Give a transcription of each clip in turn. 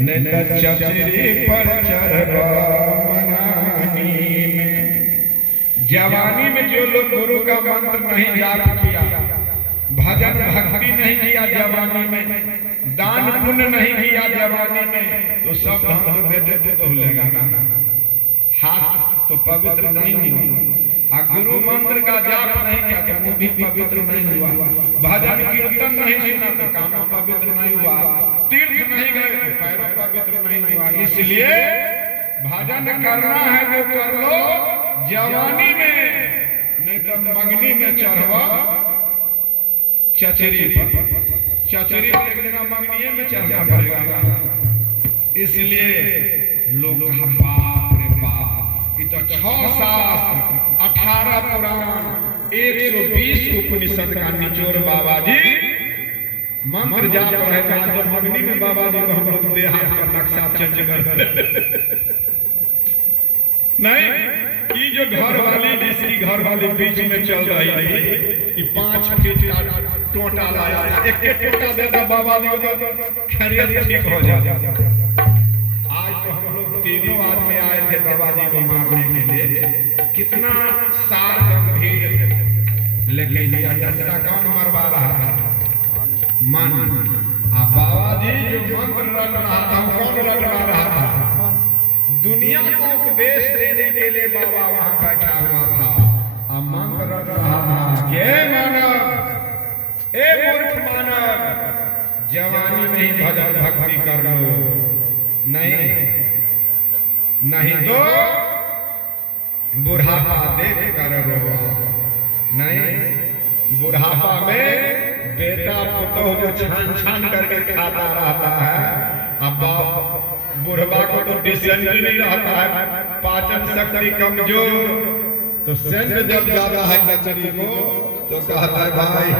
नहीं चचरी पर चढ़वा मनानी में। जवानी में जो लोग गुरु का मंत्र नहीं जाप किया, भजन भक्ति नहीं किया जवानी में, दान पुण्य नहीं किया जवानी में, तो सब धन तो बेटे पुत भूलेगा ना, हाथ तो पवित्र नहीं हुआ। गुरु मंत्र का जाप नहीं किया तो मुंह भी पवित्र नहीं हुआ, भजन कीर्तन नहीं सुना तो कान पवित्र नहीं हुआ, तीर्थ नहीं गए तो पैर पवित्र नहीं हुआ। इसलिए भजन करना है तो कर लो जवानी में, नहीं तो मंगनी में चढ़वा चचरी पर। चचरी पर लेकिन मंगनी में चढ़ना पड़ेगा। इसलिए लोग बाप रे बाप, तो 6 शास्त्र 18 पुराण 120 उपनिषद का निचोड़ बाबा जी मंत्र जाप रहे थे। आज मंगनी में बाबा जी को हम लोग देहात का नक्शा चेंज कर नहीं, ये जो घर वाली जिसकी घर वाली बीच में चल रही है, ये 5 फीट का टोटा लाया, एक टोटा देता बाबा जी को खैरियत ठीक हो जाए। आज तो हम लोग तीनों आदमी आए थे बाबा जी को मारने के लिए, कितना सार गंभीर, लेकिन ये डंडा कौन मरवा रहा था? मन। बाबा जी जो मंत्र रट रहा था, कौन रटवा रहा था? दुनिया को उपदेश देने के लिए बाबा वहां बैठा हुआ था, मंत्र रट रहा था। ये मानव, ए मूर्ख मानव, जवानी में ही भजन भक्ति कर लो, नहीं तो बुढ़ापा देख कर रो। नहीं, बुढ़ापा में बेटा पुतोह जो छान छान करके खाता रहता है, अब बाप बुढ़वा को तो डिसेंट्री नहीं रहता है, पाचन शक्ति कमजोर, तो सेंट जब ज्यादा है कचरी को तो कहता है भाई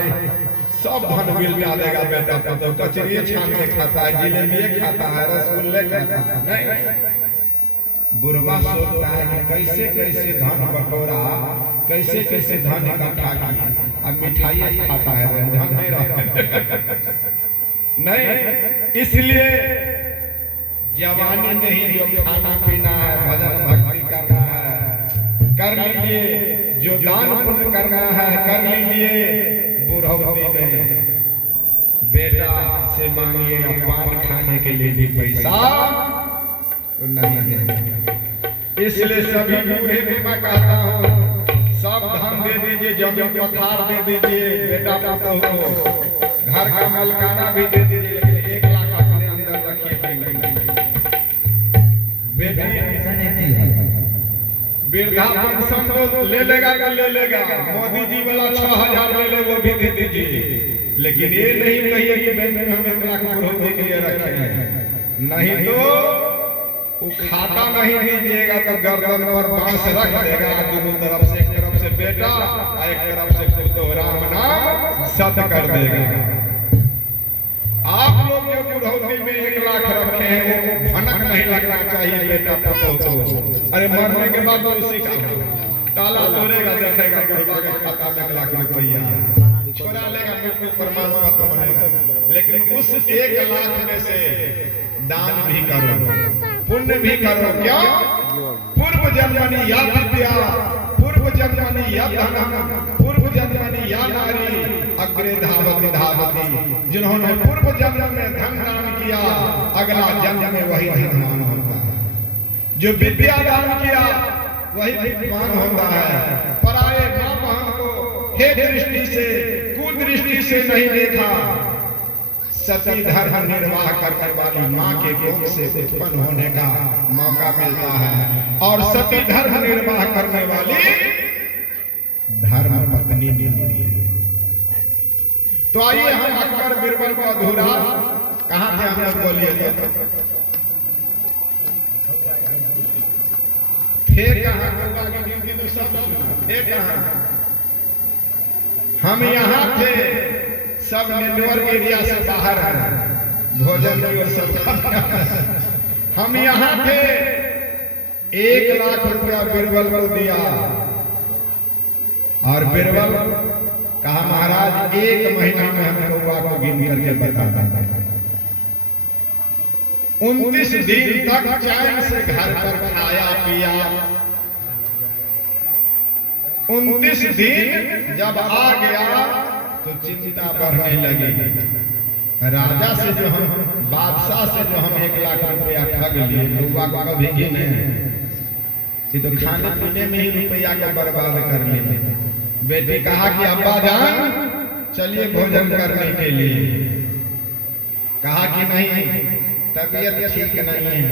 सब धन मिल जाएगा बेटा पुतोह, कचरी छान के खाता है, जिलेबी खाता है, रसगुल्ले खाता है। नहीं, बुढ़वा सोचता है कि कैसे कैसे धन बटोरा, कैसे कैसे धन इकट्ठा किया, अब मिठाई खाता है, धन नहीं रहता। नहीं, इसलिए जवानी में ही जो खाना पीना है, भजन भक्ति करना है कर लीजिए, जो दान पुण्य करना है कर लीजिए। बुढ़ौती में बेटा से मांगिए पान खाने के लिए भी पैसा तो नहीं देंगे। इसलिए सभी बूढ़े भी मैं कहता हूँ, सब धन दे दीजिए, जमीन पथार दे दीजिए, बेटा पुतोह को घर का मलकाना भी दे दीजिए, लेकिन 1 लाख अपने अंदर रखिए। वृद्धा पेंशन तो ले लेगा तो ले लेगा, मोदी जी वाला 6000 ले ले वो भी दे दीजिए, लेकिन ये नहीं कहिए कि बैंक में हम 1 लाख बढ़ोतरी के लिए रखे हैं। नहीं तो वो खाता नहीं दीजिएगा तो गर्दन पर बांस रख देगा, दोनों तरफ से, एक तरफ से बेटा और एक तरफ से पुतोह, राम नाम सत कर देगा। आप लोग जो बुढ़ौती में 1 लाख रखे हैं वो भनक नहीं लगना चाहिए बेटा पुतोह को। अरे मरने के बाद तो उसी का ताला तोड़ेगा, देखेगा बुढ़वा के खाता में 1 लाख रुपया, छोड़ा लेगा, मृत्यु प्रमाण पत्र बनेगा। लेकिन उस 1 लाख में से दान भी करो, पुण्य भी करो। क्या? पूर्व जन्मनि या विद्या, पूर्व जन्मनि या धन, पूर्व जन्मनि या नारी, अग्रे धावति धावति। जिन्होंने पूर्व जन्म में धन दान किया, अगला जन्म में वही धनवान होता है। जो विद्या दान किया वही विद्वान होता है। पराये माँ बहन को हे दृष्टि से, कुदृष्टि से नहीं देखा। सती धर्म निर्वाह करने वाली माँ के कोख से उत्पन्न होने का मौका मिलता है, और सती धर्म निर्वाह करने वाली धर्म पत्नी मिलती है। तो आइए हम अकबर बिरबल को अधूरा कहां से हम लोग बोलिए थे कहां, तो सब थे कहां? हम यहाँ थे, सब नेटवर्क एरिया से बाहर हैं, भोजन की और सब। हम यहाँ थे, 1 लाख रुपया बिरबल को दिया, और बिरबल कहा महाराज 1 महीना में हम कौवा को गिन करके बता देंगे। 29 दिन तक चैन से घर पर खाया पिया। 29 दिन जब आ गया तो चिंता बढ़ने लगी। राजा से जो हम, बादशाह से जो हम 1 लाख रुपया ठग लिए, कौआ को कभी गिने, ये तो खाने पीने में ही रुपया को बर्बाद कर लिए। बेटी कहा कि अब्बा जान चलिए भोजन करने के लिए। कहा कि नहीं, तबीयत ठीक नहीं है।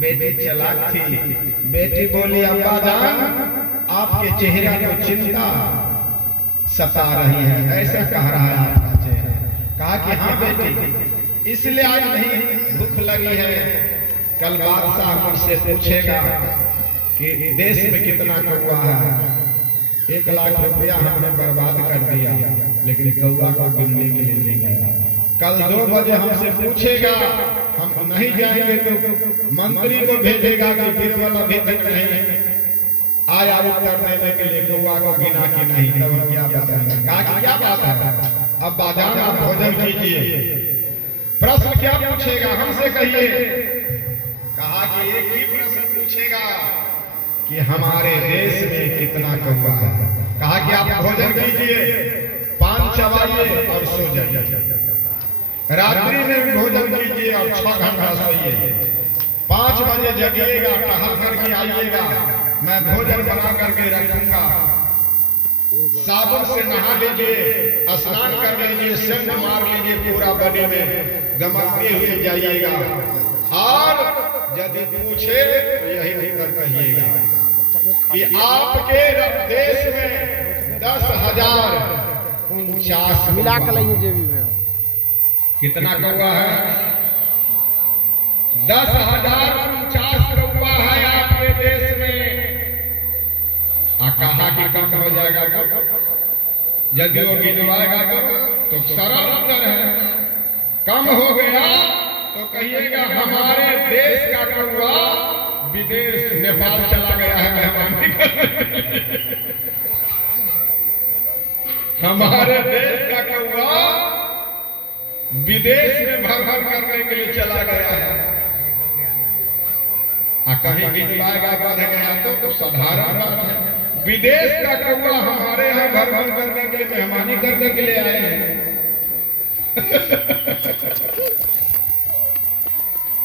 बेटी चलाक थी। बेटी बोली अब्बा जान आपके चेहरे को चिंता सता रही है, ऐसा कह रहा है आपका चेहरा। कहा कि हाँ बेटी, इसलिए आज नहीं भूख लगी है। कल बादशाह मुझसे पूछेगा कि देश में कितना कौआ है। 1 लाख रुपया हमने बर्बाद कर दिया, लेकिन कौआ को गिनने के लिए नहीं गया। कल 2 बजे हमसे पूछेगा, हम नहीं जाएंगे तो मंत्री को भेजेगा कि बीरबल अभी तक नहीं आया उत्तर देने के लिए, कौआ को गिना कि नहीं। तब हम क्या बताएंगे? कहा कि क्या बात है, अब बाजार आप भोजन कीजिए। प्रश्न क्या पूछेगा हमसे कहिए? कहा कि एक ही प्रश्न पूछेगा कि हमारे देश में कितना कौआ है। कहा कि आप भोजन कीजिए, पान चबाइए और सो जाइए। रात्रि में भोजन कीजिए और 6 घंटा सोइए। 5 बजे जगिएगा, टहल करके आइएगा, मैं भोजन बना करके रखूंगा। साबुन से नहा लीजिए, स्नान कर लीजिए, सेंट मार लीजिए, पूरा बॉडी में गमकते हुए जाइएगा। और यदि पूछे तो यही उत्तर कहिएगा कि आपके देश में 10,049 मिला कर लाइए जेबी में कितना कौआ है? 10,049 कौआ है आपके देश में। कहा कि कम हो जाएगा तो, यदि वो गिनवाएगा तो सरल उत्तर है। कम हो गया तो कहिएगा हमारे देश का कौआ विदेश नेपाल चला गया है मेहमानी करने। हमारे देश का कौआ विदेश में भर करने के लिए चला गया है। कहीं गिनवाएगा बढ़ गया तो साधारण बात है। विदेश का कौआ हमारे यहाँ घर करने के लिए, मेहमानी करने के लिए आए हैं।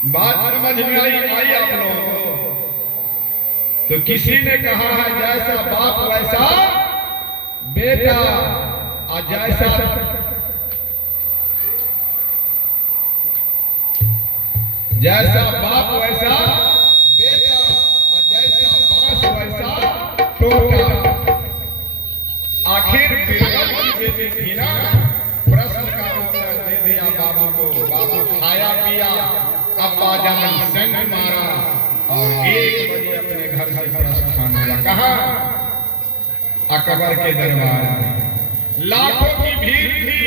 बात समझ में आई आप लोगों को? तो किसी ने कहा है जैसा बाप वैसा बेटा, और जैसा बाप वैसा बेटा, और जैसा बाप वैसा टोटा। आखिर बीरबल की बेटी थी ना, प्रश्न का उत्तर दे दिया बाबू को। बाबू खाया पिया, अब्बा जान सेंट मारा और 1 बजे अपने घर से प्रस्थान हुआ। कहा? अकबर के दरबार में। लाखों की भीड़ थी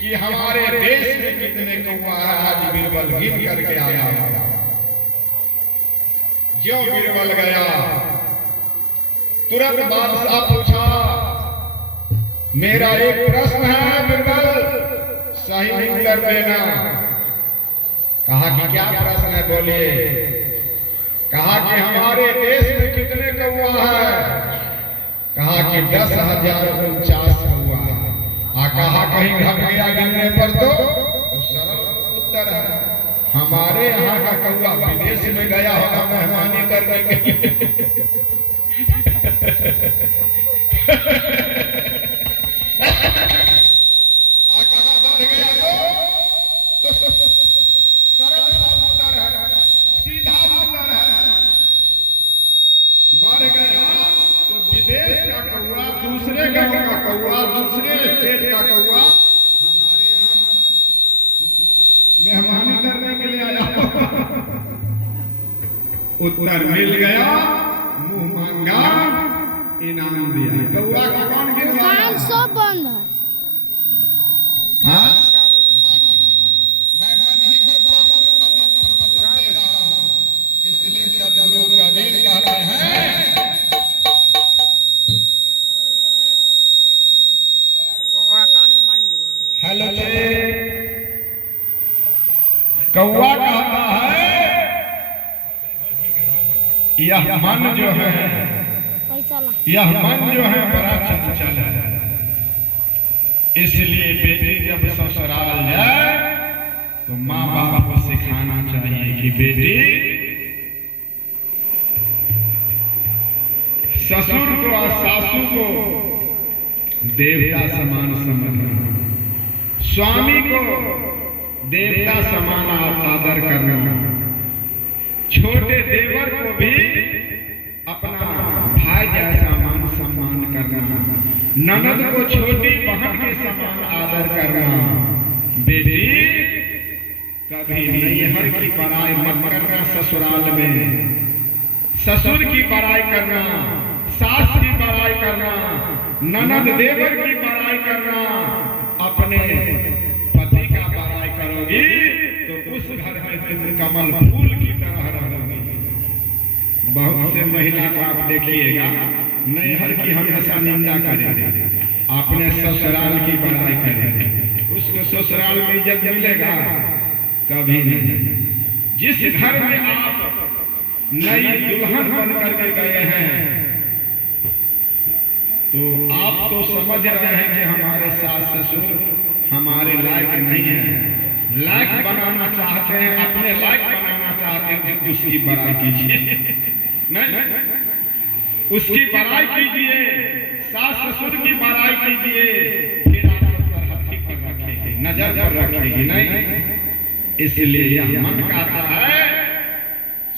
कि हमारे देश में कितने कौआ है। आज बीरबल गिन करके आया। जो बीरबल गया, तुरंत बादशाह पूछा, मेरा एक प्रश्न है बीरबल, सही उत्तर देना। कहा कि क्या प्रश्न है, बोलिए। कहा कि हमारे देश में कितने कौआ है? कहा कि 10,049 कौआ है। कहा कहीं घट गया गिनने पर तो सरल उत्तर है, हमारे यहाँ का कौआ विदेश में गया होगा मेहमानी करने के लिए। मर गया तो विदेश का कौआ, दूसरे गांव का कौआ, दूसरे स्टेट का कौआ हमारे यहाँ मेहमानी करने के लिए आया। उत्तर मिल गया, मुंह मांगा, इनाम दिया। कौआ का कौन गिनवाया? सब बंद है। हाँ? हेलो, कौआ कहता यह मन जो है, यह मन जो है बड़ा चंचल है। इसलिए बेटी जब ससुराल जाए तो माँ बाप को सिखाना चाहिए कि बेटी ससुर को और सासू को देवता समान समझना, स्वामी को देवता समान आदर करना, छोटे देवर को भी अपना भाई जैसा मान सम्मान करना, ननद को छोटी बहन के समान आदर करना। बेटी कभी नैहर की बड़ाई मत करना, ससुराल में ससुर की बड़ाई करना, सास की बड़ाई करना, ननद देवर की बड़ाई करना। अपने पति का बड़ाई करोगी तो उस घर में तुम कमल फूल की तरह रहोगी। बहुत से महिला को आप देखिएगा नैहर की हमेशा निंदा करेंगे, अपने ससुराल की बड़ाई करेंगे, उसको ससुराल में इज्जत मिलेगा कभी नहीं। जिस घर में आप नई दुल्हन बन करके गए हैं तो आप तो समझ रहे हैं कि हमारे सास ससुर हमारे लायक नहीं है, लायक बनाना चाहते हैं, अपने लायक बनाना चाहते हैं तो उसकी बड़ाई कीजिए, नहीं उसकी बड़ाई कीजिए, सास ससुर की बड़ाई कीजिए, फिर आप उस पर हथी पर रखेगी, नजर पर रखेगी नहीं। इसलिए यह मन कहता है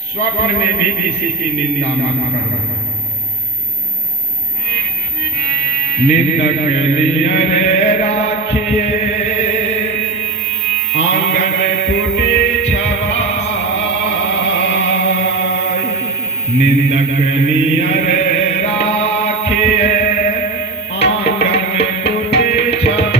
स्वप्न में भी किसी की निंदा मत करो। निंदक नियरे राखिए आंगन कुटी छवाई, निंदक नियरे राखिए आंगन कुटी छवाई।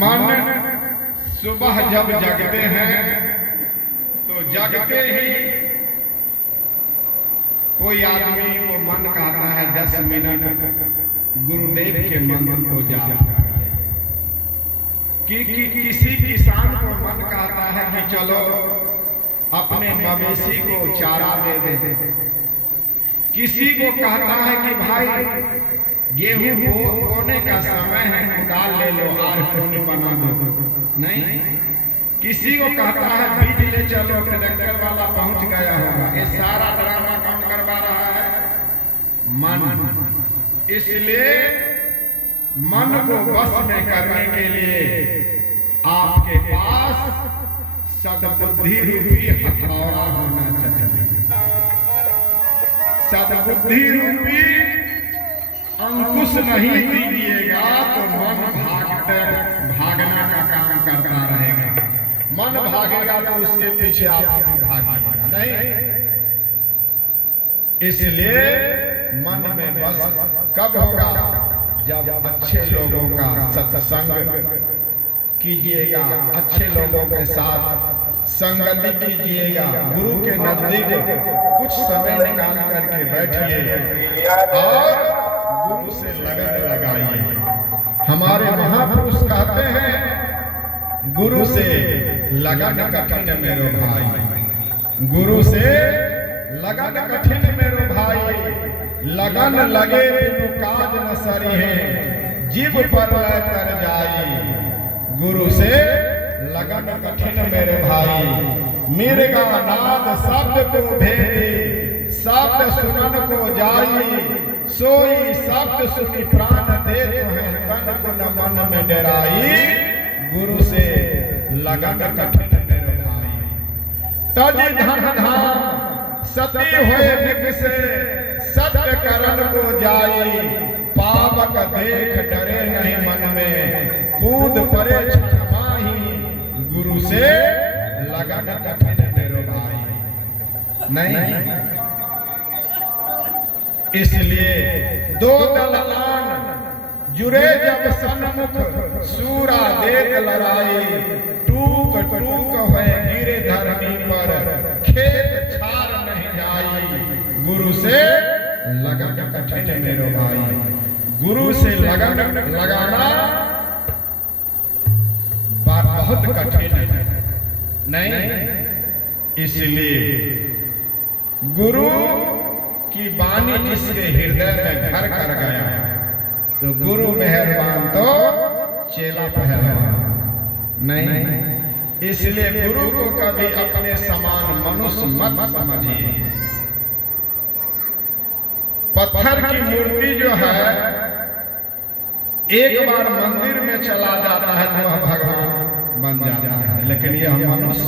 मन सुबह जब जगते हैं तो जगते ही कोई आदमी को मन कहता है 10 मिनट गुरुदेव के मंत्र को जाप कर ले। कि किसी किसान को मन कहता है कि चलो अपने मवेशी को चारा दे दे। किसी को कहता है कि भाई गेहूं बोने का समय है, कुदाल ले लो, आर कोनी बना दो। नहीं, किसी को कहता है बीज ले चलो, ट्रैक्टर वाला पहुंच गया होगा। ये सारा ड्रामा कौन करवा रहा है? मन। इसलिए मन को बस में करने के लिए आपके पास सद्बुद्धि रूपी हथौड़ा होना चाहिए। सद्बुद्धि रूपी अंकुश नहीं दीजिएगा तो मन भागना का काम करता रहेगा। मन भागेगा तो उसके पीछे आप भी भागिएगा। नहीं, इसलिए मन में बस कब होगा? जब अच्छे लोगों का सत्संग कीजिएगा, अच्छे लोगों के साथ संगति कीजिएगा, गुरु के नजदीक कुछ समय निकाल करके बैठिए और गुरु से लगन लगाइए। हमारे महापुरुष कहते हैं गुरु से लगन कठिन मेरो भाई, गुरु से लगन कठिन मेरो भाई। लगन लगे बिनु काज न सरी है, जीव पर लय कर जाई। गुरु से लगन कठिन मेरे भाई। मिर्गा नाद शब्द को भेदी, शब्द सुनन को जाई। सोई शब्द सुनी प्राण दे तुम्हें, तन को न मन में डराई। गुरु से लगन कठिन मेरे भाई। तज धन धाम सती हुए निक से, सत्य करण को जाई। पावक देख डरे नहीं मन में, कूद परे क्षमाही। गुरु से लगन कठिन मेरे भाई। नहीं, इसलिए दो दलान जुरे जब सन्मुख, सूरा देख लड़ाई। टूक टूक हुए गिरे धरनी पर, खेत छार नहीं जाई। गुरु से लगन कठिन मेरो भाई। गुरु से लगन लगाना बहुत कठिन है। नहीं, इसलिए गुरु की वाणी जिसके हृदय में घर कर गया तो गुरु मेहरबान तो चेला पहलवान। नहीं, इसलिए गुरु को कभी अपने समान मनुष्य मत समझिए। पत्थर की मूर्ति जो है एक बार मंदिर में चला जाता है तो वह भगवान बन जाता है, लेकिन यह मनुष्य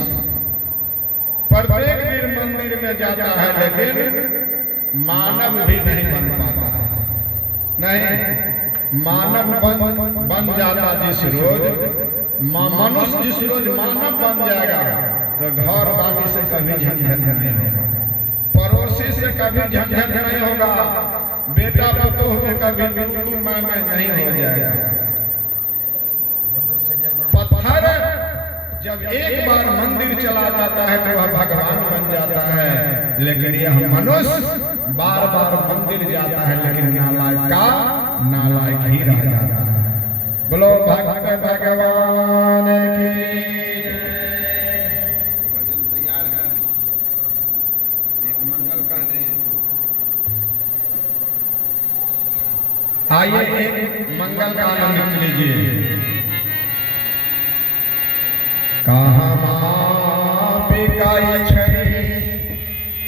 प्रत्येक दिन मंदिर में जाता है लेकिन मानव भी नहीं बन पाता है। नहीं, मानव बन जाता जिस रोज, मनुष्य जिस रोज मानव बन जाएगा तो घर वाली से कभी झंझट नहीं होगा, पड़ोसी से कभी झंझट नहीं होगा, बेटा पतोह में कभी तू मैं नहीं हो जाएगा। पत्थर जब एक बार मंदिर चला जाता है तो वह भगवान बन जाता है, लेकिन यह मनुष्य बार बार मंदिर जाता है लेकिन नालायक का नालायक ही रह जाता है। बोलो भक्त भगवान की। तैयार है, एक मंगल का दे। आइए एक मंगल का आनंद लीजिए।